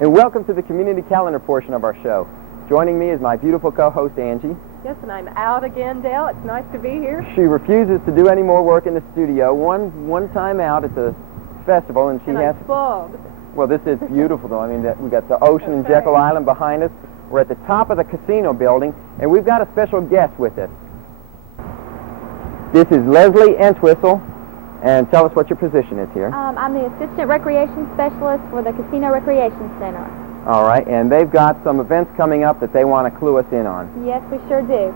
And welcome to the community calendar portion of our show. Joining me is my beautiful co-host, Angie. Yes, and I'm out again, Dale. It's nice to be here. She refuses to do any more work in the studio. One time out at the festival, and she has... bugged. Well, this is beautiful, though. I mean, we got the ocean and Jekyll Island behind us. We're at the top of the casino building, and we've got a special guest with us. This is Leslie Entwistle, and tell us what your position is here. I'm the Assistant Recreation Specialist for the Casino Recreation Center. All right, and they've got some events coming up that they want to clue us in on. Yes, we sure do.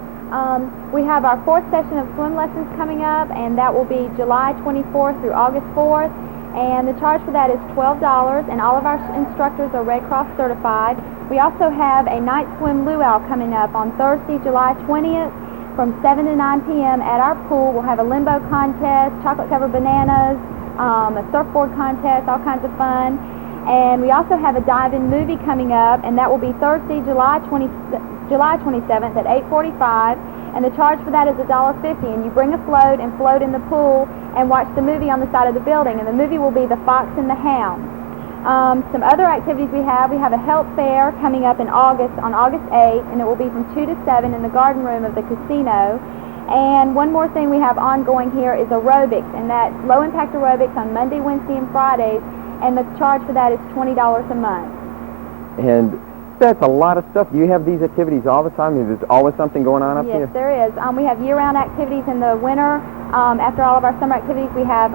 We have our 4th session of swim lessons coming up, and that will be July 24th through August 4th. And the charge for that is $12, and all of our instructors are Red Cross certified. We also have a night swim luau coming up on Thursday, July 20th from 7 to 9 p.m. at our pool. We'll have a limbo contest, chocolate-covered bananas, a surfboard contest, all kinds of fun. And we also have a dive-in movie coming up, and that will be Thursday, July 27th at 8:45. And the charge for that is $1.50, and you bring a float and float in the pool and watch the movie on the side of the building, and the movie will be The Fox and the Hound. Some other activities we have a health fair coming up in August, on August 8th, and it will be from 2 to 7 in the garden room of the casino. And one more thing we have ongoing here is aerobics, and that's low-impact aerobics on Monday, Wednesday, and Fridays, and the charge for that is $20 a month. And that's a lot of stuff. Do you have these activities all the time? Is there always something going on up here? Yes, there is. We have year-round activities in the winter. After all of our summer activities, we have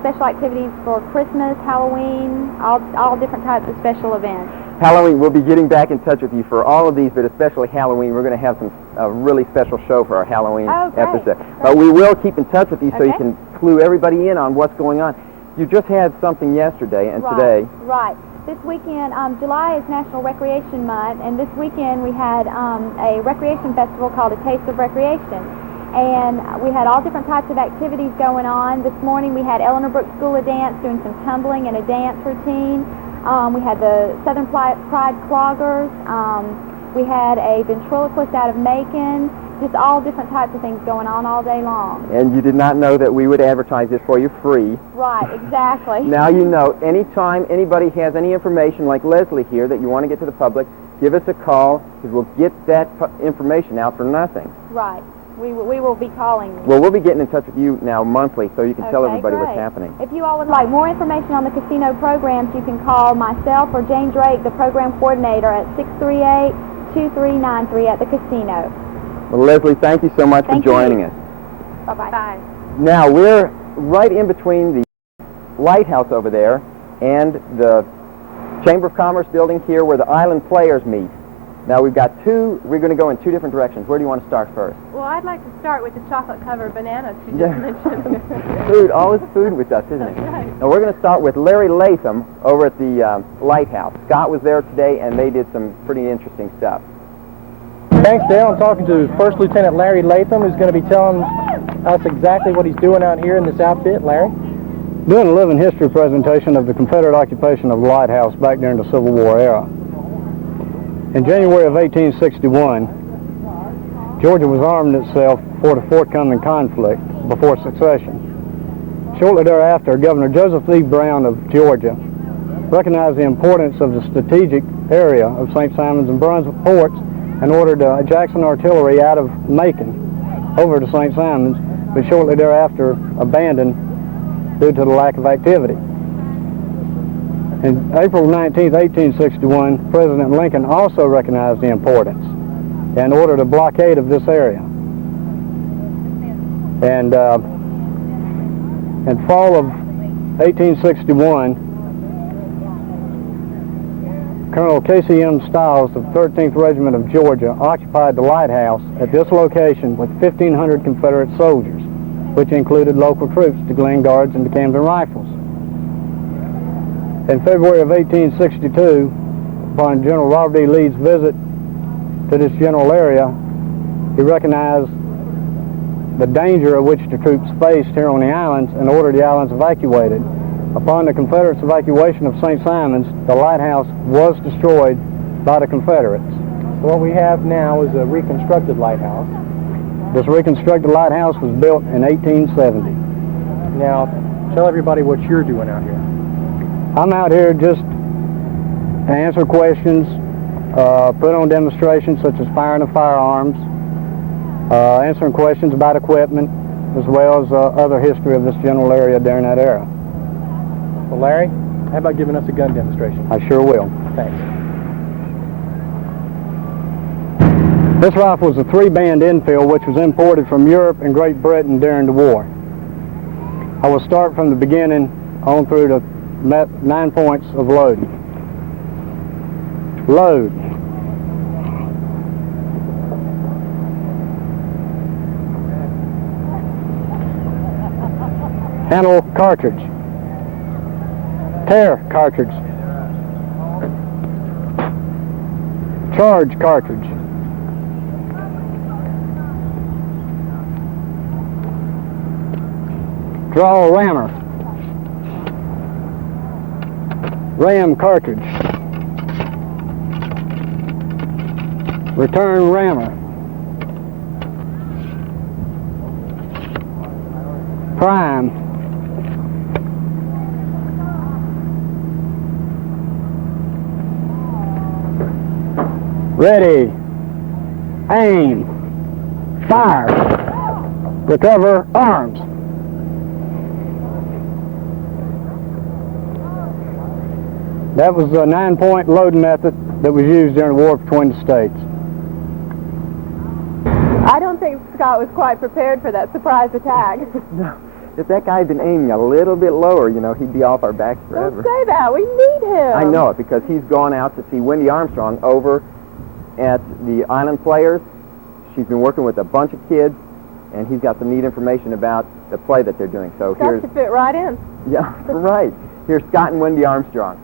special activities for Christmas, Halloween, all different types of special events. Halloween, we'll be getting back in touch with you for all of these, but especially Halloween. We're going to have a really special show for our Halloween episode. But we will keep in touch with you so you can clue everybody in on what's going on. You just had something yesterday and today. Right. This weekend, July is National Recreation Month, and this weekend we had a recreation festival called A Taste of Recreation. And we had all different types of activities going on. This morning we had Eleanor Brooks School of Dance doing some tumbling and a dance routine. We had the Southern Pride Cloggers. We had a ventriloquist out of Macon. Just all different types of things going on all day long. And you did not know that we would advertise this for you free. Right, exactly. Now you know. Anytime anybody has any information like Leslie here that you want to get to the public, give us a call, because we'll get that information out for nothing. Right. We will be calling you. Well, we'll be getting in touch with you now monthly so you can tell everybody what's happening. If you all would like more information on the casino programs, you can call myself or Jane Drake, the program coordinator, at 638-2393 at the casino. Well, Leslie, thank you so much for joining us. Bye-bye. Bye. Now, we're right in between the lighthouse over there and the Chamber of Commerce building here where the island players meet. Now, we're going to go in 2 different directions. Where do you want to start first? Well, I'd like to start with the chocolate-covered bananas you just mentioned. Food, always food with us, isn't it? That's right. Now, we're going to start with Larry Latham over at the lighthouse. Scott was there today, and they did some pretty interesting stuff. Thanks, Dale. I'm talking to First Lieutenant Larry Latham, who's going to be telling us exactly what he's doing out here in this outfit. Larry? Doing a living history presentation of the Confederate occupation of the lighthouse back during the Civil War era. In January of 1861, Georgia was arming itself for the forthcoming conflict before secession. Shortly thereafter, Governor Joseph E. Brown of Georgia recognized the importance of the strategic area of St. Simons and Brunswick ports and ordered Jackson artillery out of Macon over to St. Simons, but shortly thereafter abandoned due to the lack of activity. On April 19, 1861, President Lincoln also recognized the importance and ordered a blockade of this area. And in fall of 1861, Colonel K.C.M. Stiles of 13th Regiment of Georgia occupied the lighthouse at this location with 1,500 Confederate soldiers, which included local troops, the Glen Guards and the Camden Rifles. In February of 1862, upon General Robert E. Lee's visit to this general area, he recognized the danger of which the troops faced here on the islands and ordered the islands evacuated. Upon the Confederates' evacuation of St. Simons, the lighthouse was destroyed by the Confederates. What we have now is a reconstructed lighthouse. This reconstructed lighthouse was built in 1870. Now, tell everybody what you're doing out here. I'm out here just answer questions, put on demonstrations such as firing of firearms, answering questions about equipment, as well as other history of this general area during that era. Well, Larry, how about giving us a gun demonstration? I sure will. Thanks. This rifle was a 3-band infill which was imported from Europe and Great Britain during the war. I will start from the beginning on through to 9 points of loading. Load. Handle cartridge. Tear cartridge. Charge cartridge. Draw rammer. Ram cartridge. Return rammer. Prime. Ready. Aim. Fire. Recover arms. That was a 9-point loading method that was used during the war between the states. I don't think Scott was quite prepared for that surprise attack. No. If that guy had been aiming a little bit lower, you know, he'd be off our backs forever. Don't say that. We need him. I know it because he's gone out to see Wendy Armstrong over at the Island Players. She's been working with a bunch of kids, and he's got some neat information about the play that they're doing. So Scott here's... should fit right in. Yeah, right. Here's Scott and Wendy Armstrong.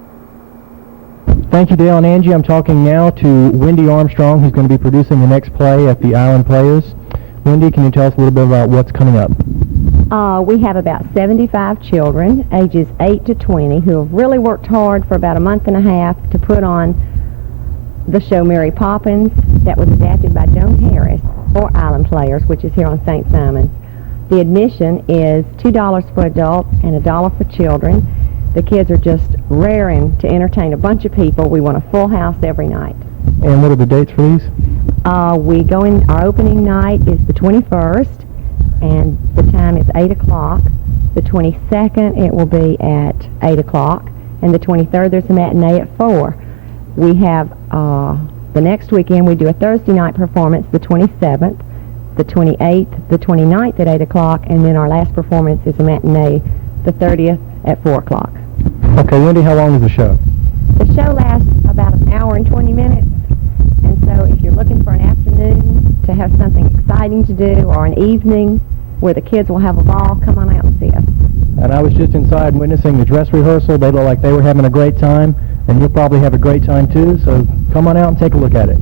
Thank you, Dale and Angie. I'm talking now to Wendy Armstrong, who's going to be producing the next play at the Island Players. Wendy, can you tell us a little bit about what's coming up? We have about 75 children, ages 8 to 20, who have really worked hard for about a month and a half to put on the show Mary Poppins that was adapted by Joan Harris for Island Players, which is here on St. Simon's. The admission is $2 for adults and $1 for children. The kids are just raring to entertain a bunch of people. We want a full house every night. And what are the dates for these? Our opening night is the 21st, and the time is 8 o'clock. The 22nd, it will be at 8 o'clock, and the 23rd, there's a matinee at 4. We have, the next weekend, we do a Thursday night performance, the 27th, the 28th, the 29th at 8 o'clock, and then our last performance is a matinee, the 30th at 4 o'clock. Okay, Wendy, how long is the show? The show lasts about an hour and 20 minutes, and so if you're looking for an afternoon to have something exciting to do, or an evening where the kids will have a ball, come on out and see us. And I was just inside witnessing the dress rehearsal. They look like they were having a great time, and you'll probably have a great time too, so come on out and take a look at it.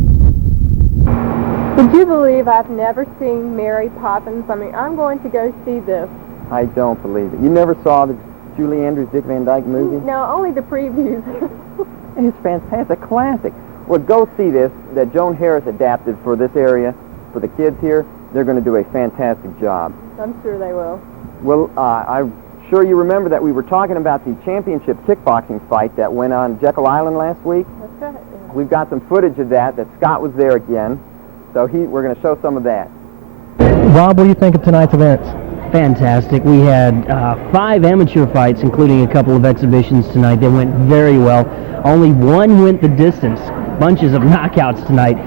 Would you believe I've never seen Mary Poppins? I mean, I'm going to go see this. I don't believe it. You never saw the Julie Andrews, Dick Van Dyke movie? No, only the previews. It's fantastic, classic. Well, go see this, that Joan Harris adapted for this area, for the kids here. They're going to do a fantastic job. I'm sure they will. Well, I'm sure you remember that we were talking about the championship kickboxing fight that went on Jekyll Island last week. That's right. Yeah. We've got some footage of that Scott was there again. So we're going to show some of that. Rob, what do you think of tonight's events? Fantastic. We had 5 amateur fights, including a couple of exhibitions tonight. They went very well. Only one went the distance. Bunches of knockouts tonight.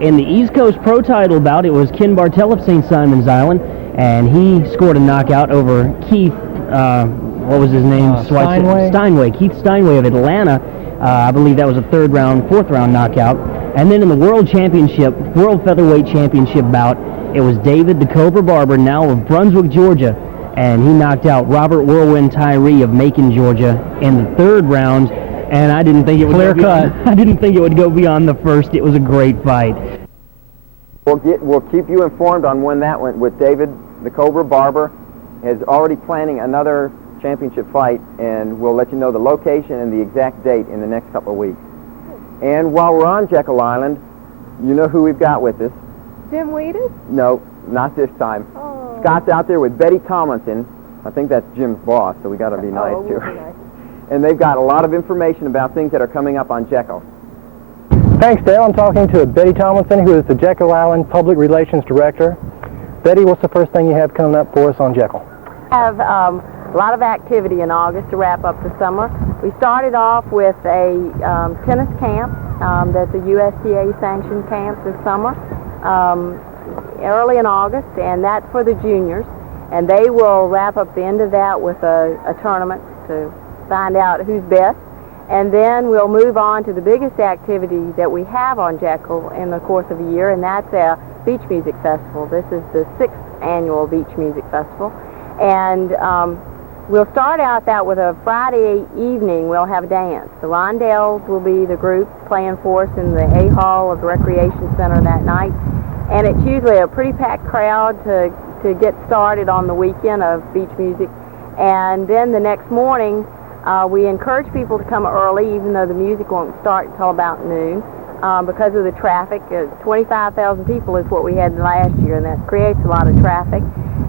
In the East Coast Pro title bout, it was Ken Bartel of St. Simon's Island, and he scored a knockout over Keith, what was his name? Steinway. Keith Steinway of Atlanta. I believe that was a 4th round knockout. And then in the World Featherweight Championship bout, it was David the Cobra Barber, now of Brunswick, Georgia, and he knocked out Robert Whirlwind Tyree of Macon, Georgia, in the 3rd round. And I didn't think it would I didn't think it would go beyond the 1st. It was a great fight. We'll keep you informed on when that went with David the Cobra Barber. Is already planning another championship fight, and we'll let you know the location and the exact date in the next couple of weeks. And while we're on Jekyll Island, you know who we've got with us. Jim Wheatus? No, not this time. Oh. Scott's out there with Betty Tomlinson. I think that's Jim's boss, so we got to be nice to her. Nice. and they've got a lot of information about things that are coming up on Jekyll. Thanks, Dale. I'm talking to Betty Tomlinson, who is the Jekyll Island Public Relations Director. Betty, what's the first thing you have coming up for us on Jekyll? Have a lot of activity in August to wrap up the summer. We started off with a tennis camp that's a USGA sanctioned camp this summer, early in August, and that's for the juniors. And they will wrap up the end of that with a tournament to find out who's best. And then we'll move on to the biggest activity that we have on Jekyll in the course of a year, and that's our Beach Music Festival. This is the 6th annual Beach Music Festival. And we'll start out that with a Friday evening. We'll have a dance. The Rondells will be the group playing for us in the A Hall of the Recreation Center that night. And it's usually a pretty packed crowd to get started on the weekend of beach music. And then the next morning, we encourage people to come early, even though the music won't start until about noon. Because of the traffic, 25,000 people is what we had last year, and that creates a lot of traffic.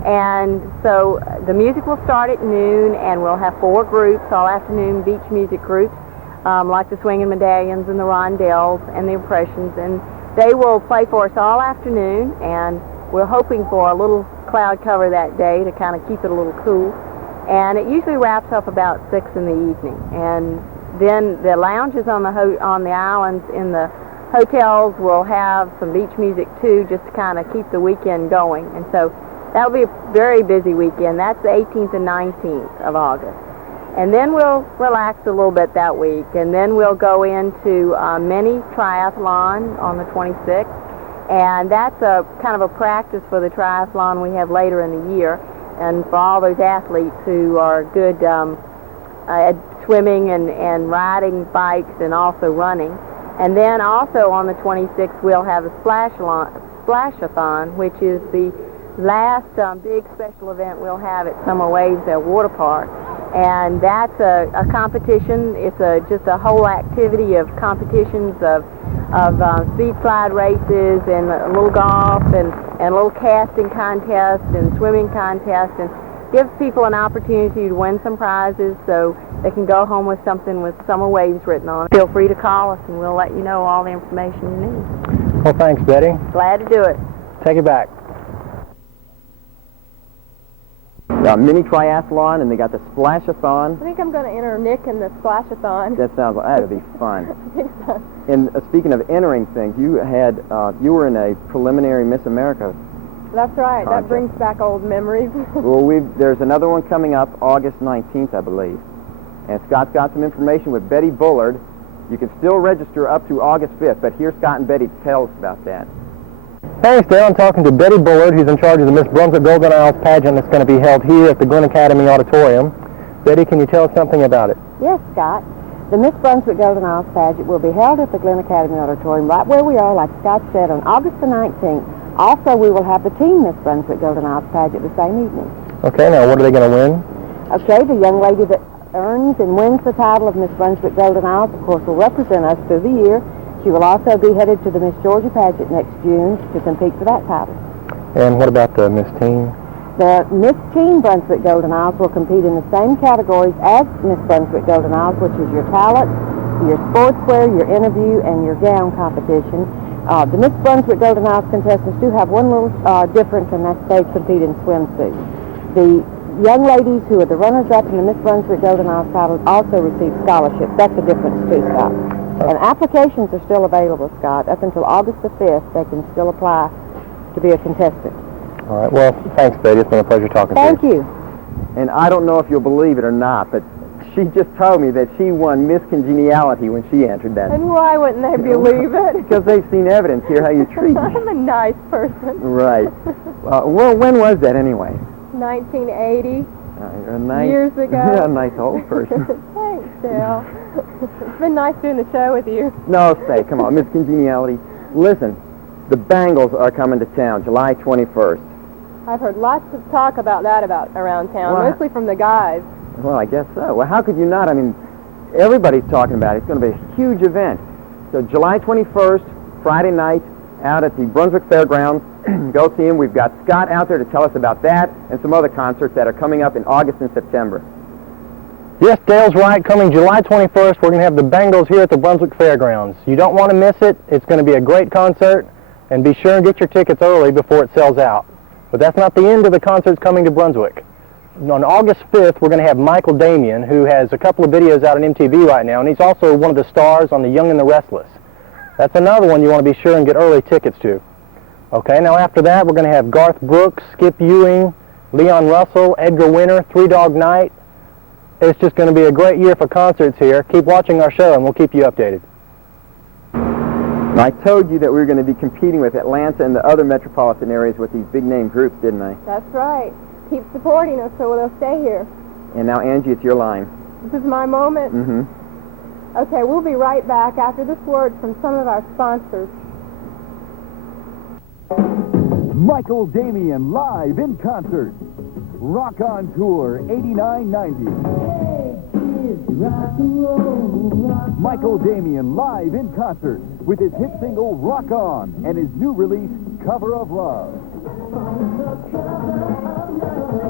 And so the music will start at noon, and we'll have 4 groups, all afternoon beach music groups, like the Swinging Medallions and the Rondells and the Impressions, and they will play for us all afternoon, and we're hoping for a little cloud cover that day to kind of keep it a little cool. And it usually wraps up about 6 in the evening. And then the lounges on the islands in the hotels will have some beach music too, just to kind of keep the weekend going. And so that'll be a very busy weekend. That's the 18th and 19th of August. And then we'll relax a little bit that week, and then we'll go into mini triathlon on the 26th. And that's a kind of a practice for the triathlon we have later in the year, and for all those athletes who are good at swimming and riding bikes and also running. And then also on the 26th, we'll have a Splashathon, which is the last big special event we'll have at Summer Waves at Water Park. And that's a competition. It's just a whole activity of competitions of speed slide races and a little golf and a little casting contest and swimming contest, and gives people an opportunity to win some prizes so they can go home with something with Summer Waves written on it. Feel free to call us, and we'll let you know all the information you need. Well, thanks, Betty. Glad to do it. Take it back. Mini triathlon, and they got the Splashathon. I think I'm going to enter Nick in the Splashathon. That sounds like that would be fun. I think so. And speaking of entering things, you were in a preliminary Miss America. That's right. Contest. That brings back old memories. Well, there's another one coming up August 19th, I believe. And Scott's got some information with Betty Bullard. You can still register up to August 5th, but here's Scott and Betty to tell us about that. Thanks, Dale. I'm talking to Betty Bullard, who's in charge of the Miss Brunswick Golden Isles pageant that's going to be held here at the Glen Academy Auditorium. Betty, can you tell us something about it? Yes, Scott. The Miss Brunswick Golden Isles pageant will be held at the Glen Academy Auditorium right where we are, like Scott said, on August the 19th. Also, we will have the Team Miss Brunswick Golden Isles pageant the same evening. Okay, now what are they going to win? Okay, the young lady that earns and wins the title of Miss Brunswick Golden Isles, of course, will represent us through the year. She will also be headed to the Miss Georgia pageant next June to compete for that title. And what about the Miss Team? The Miss Team Brunswick Golden Isles will compete in the same categories as Miss Brunswick Golden Isles, which is your talent, your sportswear, your interview, and your gown competition. The Miss Brunswick Golden Isles contestants do have one little difference, and that's they compete in swimsuits. The young ladies who are the runners-up in the Miss Brunswick Golden Isles title also receive scholarships. That's the difference too, Scott. And applications are still available, Scott. Up until August the 5th, they can still apply to be a contestant. All right. Well, thanks, Betty. It's been a pleasure talking to you. Thank you. And I don't know if you'll believe it or not, but she just told me that she won Miss Congeniality when she entered that. And why wouldn't they believe it? Because they've seen evidence here how you treat me. I'm a nice person. Right. Well, when was that anyway? 1980. A nice, Years ago. A nice old person. Thanks, Dale. It's been nice doing the show with you. No, say, come on, Miss Congeniality. Listen, the Bangles are coming to town July 21st. I've heard lots of talk about that around town, Well, mostly from the guys. Well, I guess so. Well, how could you not? I mean, everybody's talking about it. It's going to be a huge event. So July 21st, Friday night, out at the Brunswick Fairgrounds. Go see him. We've got Scott out there to tell us about that and some other concerts that are coming up in August and September. Yes, Dale's right. Coming July 21st, we're going to have the Bengals here at the Brunswick Fairgrounds. You don't want to miss it. It's going to be a great concert, and be sure and get your tickets early before it sells out. But that's not the end of the concerts coming to Brunswick. On August 5th, we're going to have Michael Damian, who has a couple of videos out on MTV right now, and he's also one of the stars on The Young and the Restless. That's another one you want to be sure and get early tickets to. Okay, now after that, we're going to have Garth Brooks, Skip Ewing, Leon Russell, Edgar Winter, Three Dog Night. It's just going to be a great year for concerts here. Keep watching our show, and we'll keep you updated. I told you that we were going to be competing with Atlanta and the other metropolitan areas with these big-name groups, didn't I? That's right. Keep supporting us so they'll stay here. And now, Angie, it's your line. This is my moment? Mm-hmm. Okay, we'll be right back after this word from some of our sponsors. Michael Damian live in concert. Rock on Tour 8990. Michael Damian live in concert with his hit single Rock On and his new release Cover of Love.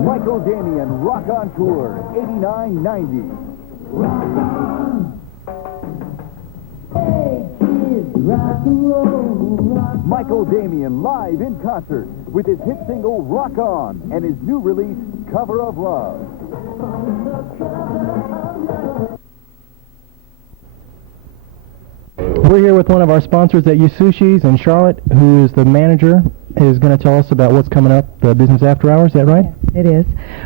Michael Damian Rock on Tour 8990. Rock on. Hey kids, rock and roll, rock on. Michael Damian live in concert with his hit single Rock On and his new release Cover of Love. We're here with one of our sponsors at Yusushi's, and Charlotte, who is the manager, is going to tell us about what's coming up, the Business After Hours. Is that right? Yes, it is.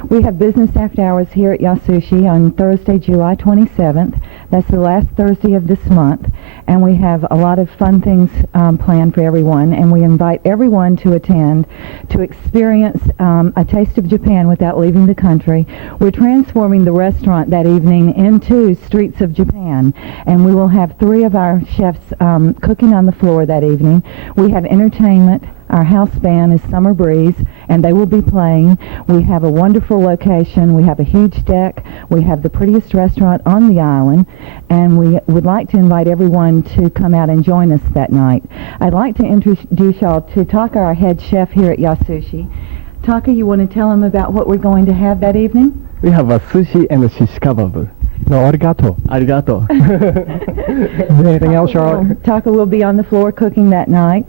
We have Business After Hours here at Yasushi on Thursday, July 27th. That's the last Thursday of this month, and we have a lot of fun things planned for everyone, and we invite everyone to attend to experience a taste of Japan without leaving the country. We're transforming the restaurant that evening into Streets of Japan, and we will have 3 of our chefs cooking on the floor that evening. We have entertainment. Our house band is Summer Breeze, and they will be playing. We have a wonderful location. We have a huge deck. We have the prettiest restaurant on the island, and we would like to invite everyone to come out and join us that night. I'd like to introduce y'all to Taka, our head chef here at Yasushi. Taka, you want to tell them about what we're going to have that evening? We have a sushi and a shish kebab. No, arigato. Arigato. Anything else, Charlotte? Taka will be on the floor cooking that night.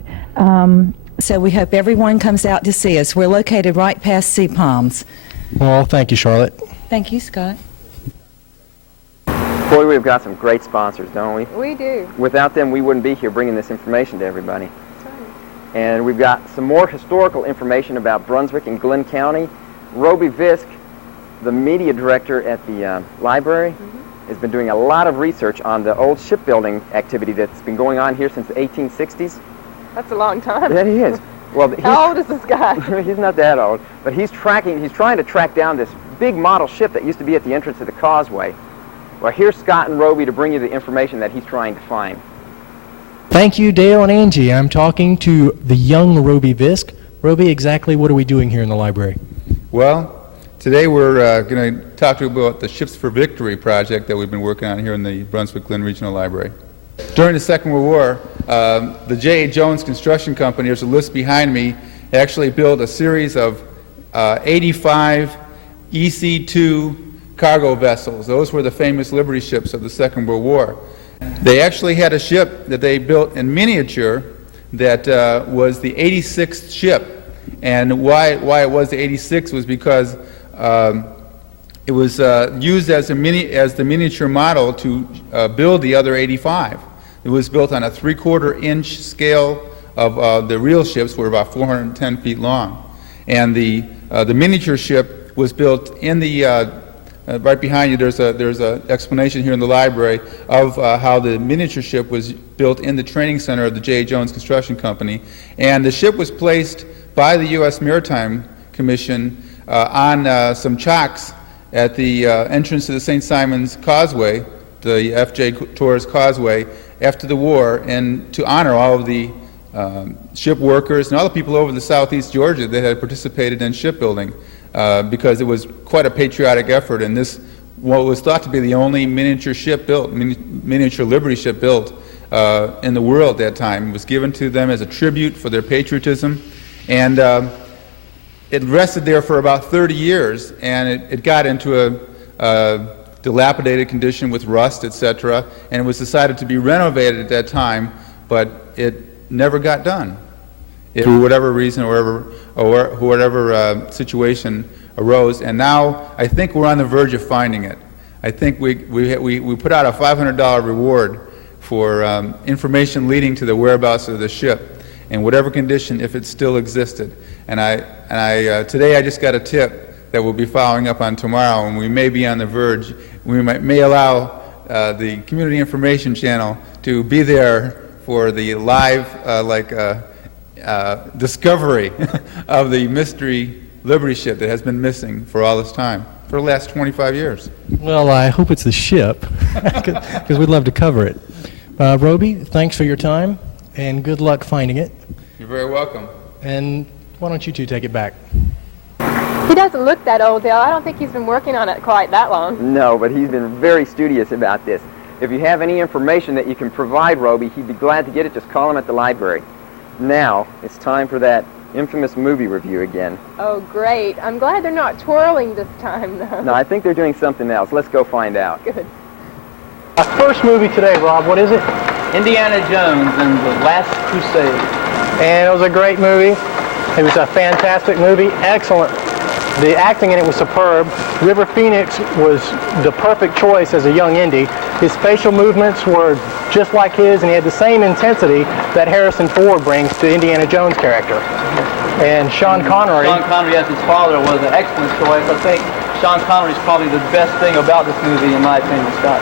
So we hope everyone comes out to see us. We're located right past Sea Palms. Well, thank you, Charlotte. Thank you, Scott. Boy, we've got some great sponsors, don't we? We do. Without them, we wouldn't be here bringing this information to everybody. And we've got some more historical information about Brunswick and Glenn County. Roby Visk, the media director at the library, has been doing a lot of research on the old shipbuilding activity that's been going on here since the 1860s. That's a long time. Yeah, he is. Well, how old is this guy? He's not that old, but he's trying to track down this big model ship that used to be at the entrance of the causeway. Well, here's Scott and Roby to bring you the information that he's trying to find. Thank you, Dale and Angie. I'm talking to the young Roby Visk. Roby, exactly what are we doing here in the library? Well, today we're going to talk to you about the Ships for Victory project that we've been working on here in the Brunswick Glen Regional Library. During the Second World War, the J.A. Jones Construction Company, there's a list behind me, actually built a series of 85 EC-2 cargo vessels. Those were the famous Liberty ships of the Second World War. They actually had a ship that they built in miniature that was the 86th ship. And why it was the 86th was because it was used as the miniature model to build the other 85. It was built on a 3/4 inch scale of the real ships, were about 410 feet long, and the miniature ship was built in the right behind you. There's a explanation here in the library of how the miniature ship was built in the training center of the J.A. Jones Construction Company, and the ship was placed by the U.S. Maritime Commission on some chocks at the entrance to the St. Simon's Causeway, the F.J. Torres Causeway, after the war, and to honor all of the ship workers and all the people over the southeast Georgia that had participated in shipbuilding, because it was quite a patriotic effort, and this, what was thought to be the only miniature ship built, miniature Liberty ship built in the world at that time, was given to them as a tribute for their patriotism, and it rested there for about 30 years, and it got into dilapidated condition with rust, etc., and it was decided to be renovated at that time, but it never got done. Through whatever reason or whatever situation arose, and now I think we're on the verge of finding it. I think we put out a $500 reward for information leading to the whereabouts of the ship in whatever condition, if it still existed. And today I just got a tip that we'll be following up on tomorrow, and we may be on the verge. We may allow the Community Information Channel to be there for the live discovery of the mystery Liberty ship that has been missing for all this time, for the last 25 years. Well, I hope it's the ship, because we'd love to cover it. Roby, thanks for your time, and good luck finding it. You're very welcome. And why don't you two take it back? He doesn't look that old, Dale. I don't think he's been working on it quite that long. No, but he's been very studious about this. If you have any information that you can provide Roby, he'd be glad to get it. Just call him at the library. Now, it's time for that infamous movie review again. Oh, great. I'm glad they're not twirling this time, though. No, I think they're doing something else. Let's go find out. Good. Our first movie today, Rob, what is it? Indiana Jones and the Last Crusade. And it was a great movie. It was a fantastic movie, excellent. The acting in it was superb. River Phoenix was the perfect choice as a young Indy. His facial movements were just like his, and he had the same intensity that Harrison Ford brings to Indiana Jones' character. And Sean Connery as his father was an excellent choice. I think Sean Connery is probably the best thing about this movie, in my opinion, Scott.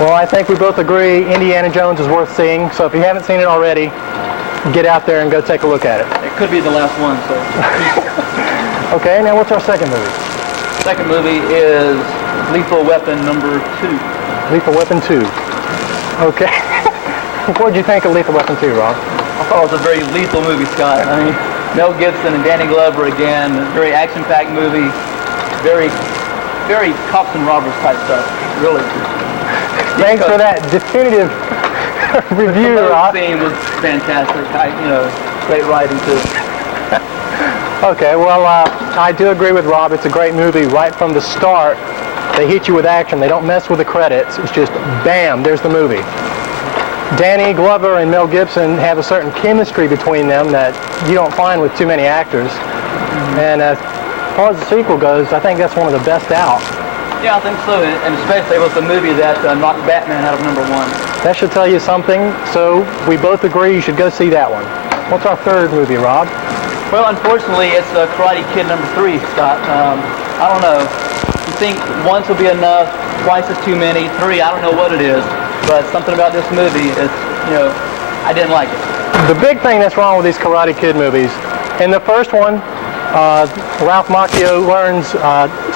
Well, I think we both agree Indiana Jones is worth seeing, so if you haven't seen it already, get out there and go take a look at it. It could be the last one, so. Okay, now what's our second movie? Second movie is Lethal Weapon number 2. Lethal Weapon 2. Okay. What did you think of Lethal Weapon 2, Ron? I thought it was a very lethal movie, Scott. I mean, Mel Gibson and Danny Glover again, very action-packed movie, very cops and robbers type stuff, really. Thanks for that definitive review, Rob. The scene was fantastic. Great writing too. Okay, well, I do agree with Rob. It's a great movie right from the start. They hit you with action. They don't mess with the credits. It's just, bam, there's the movie. Danny Glover and Mel Gibson have a certain chemistry between them that you don't find with too many actors. And as far as the sequel goes, I think that's one of the best out. Yeah, I think so, and especially with the movie that knocked Batman out of number 1. That should tell you something, so we both agree you should go see that one. What's our third movie, Rob? Well, unfortunately, it's Karate Kid number 3, Scott. I don't know. You think once will be enough, twice is too many, 3, I don't know what it is, but something about this movie, I didn't like it. The big thing that's wrong with these Karate Kid movies, in the first one, Ralph Macchio learns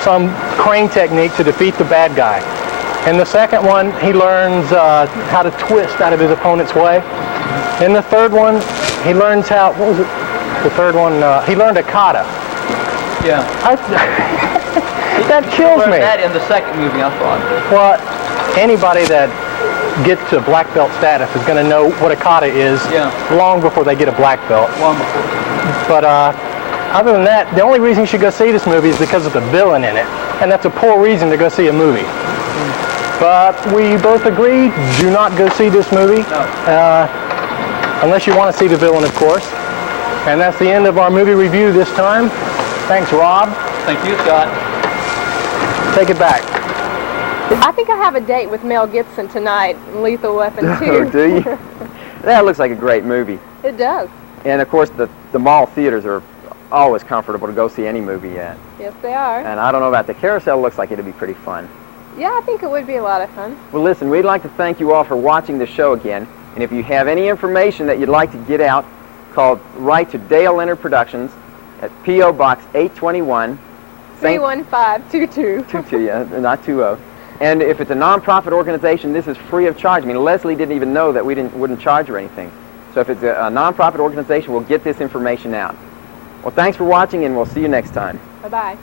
some crane technique to defeat the bad guy. In the second one, he learns how to twist out of his opponent's way. In the third one, he learns how, what was it? The third one, he learned a kata. Yeah. That kills me. That in the second movie, I thought. Well, anybody that gets to black belt status is going to know what a kata is long before they get a black belt. Long before. But other than that, the only reason you should go see this movie is because of the villain in it. And that's a poor reason to go see a movie. But we both agree, do not go see this movie. No. Unless you want to see the villain, of course. And that's the end of our movie review this time. Thanks, Rob. Thank you, Scott. Take it back. I think I have a date with Mel Gibson tonight in Lethal Weapon 2. Oh, do you? That looks like a great movie. It does. And, of course, the mall theaters are always comfortable to go see any movie at. Yes, they are. And I don't know about the carousel. Looks like it'd be pretty fun. Yeah, I think it would be a lot of fun. Well, listen, we'd like to thank you all for watching the show again. And if you have any information that you'd like to get out, write to Dale Leonard Productions at P.O. Box 821. 31522. 22, yeah, not 20. And if it's a non-profit organization, this is free of charge. I mean, Leslie didn't even know that we wouldn't charge her anything. So if it's a non-profit organization, we'll get this information out. Well, thanks for watching, and we'll see you next time. Bye-bye.